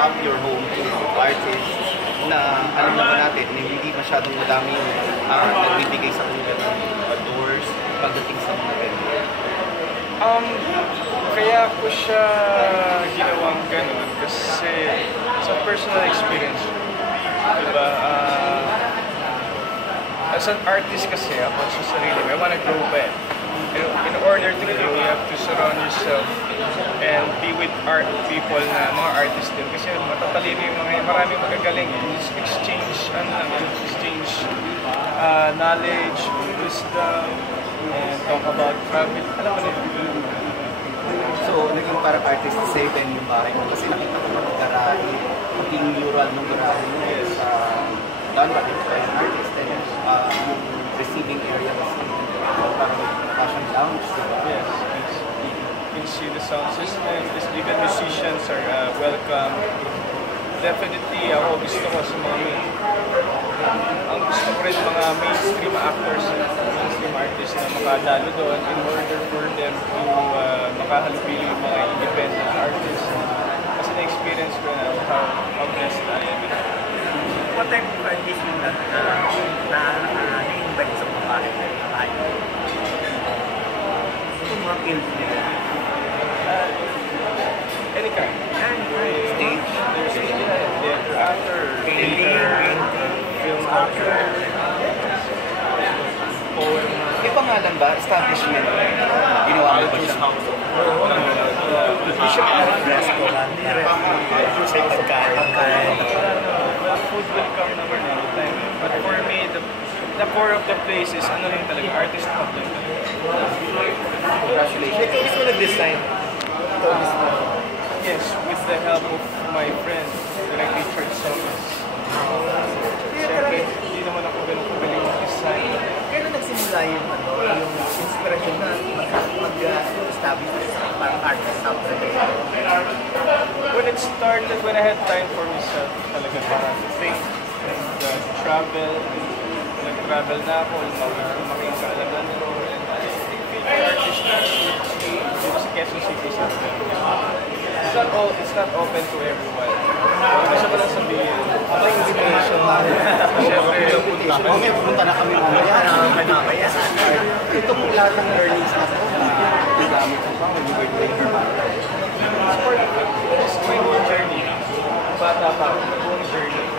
up your home to artists na alam naman natin na hindi masyadong madami yung nagbibigay sa kanila ng doors pagdating sa mga ganyan? Kaya ko siya ginawang ganun kasi sa personal experience, diba? As an artist kasi, ako sa sarili, I wanna grow back. In order to grow, you have to surround yourself and be with art people na mga artists din. Kasi matatalino yung mga maraming magagaling. Exchange knowledge, wisdom, and talk about travel. Alam mo na yun. So, naging parang artist safe yung bahay mo kasi nakita ko na mag-garahe, maging mural ng garahe mo done by an artist and yung receiving area was parang fashion lounge, diba? Yes, you can see the sound system, even musicians are welcome. Definitely, ako gusto ko sa mga ang gusto ko rin mga mainstream actors, mainstream artists na makadalo doon in order for them to makahalubili yung mga independent artists. Kasi na-experience ko na how blessed I am. What type of artist yung na-invite sa mga bahay? Yung mga field nila? Any kind. Stage? Theater actor, film actor, poem. May pangalan ba? Establishment? Ginawa mo ba siya? Hindi siya parang restaurant. Sa pagkain. Food will come naman anytime. But for me, the core of the place is ano rin talaga, artist hub lang talaga. Congratulations. Ikaw gusto nag-design? Ikaw gusto? Yes, with the help of my friend, Direct Richard Solis. Siyempre, hindi naman ako ganun kagaling mag-design. Kailan nagsimula yung inspirasyon na mag-establish na parang artist hub sa When it started, when I had time for myself, talaga parang to think and travel. Nag-travel na ako, lumaking kaalaman ko, and I feel like artist na dito sa Quezon City sa it's not open to everyone. Gusto ko lang sabihin, ang inspiration Siyempre, pupunta na kami mamaya. Ito mong lahat ng learnings na ito, gamit ko pa when you were doing your it's my whole journey. Bata pa ako, my whole journey.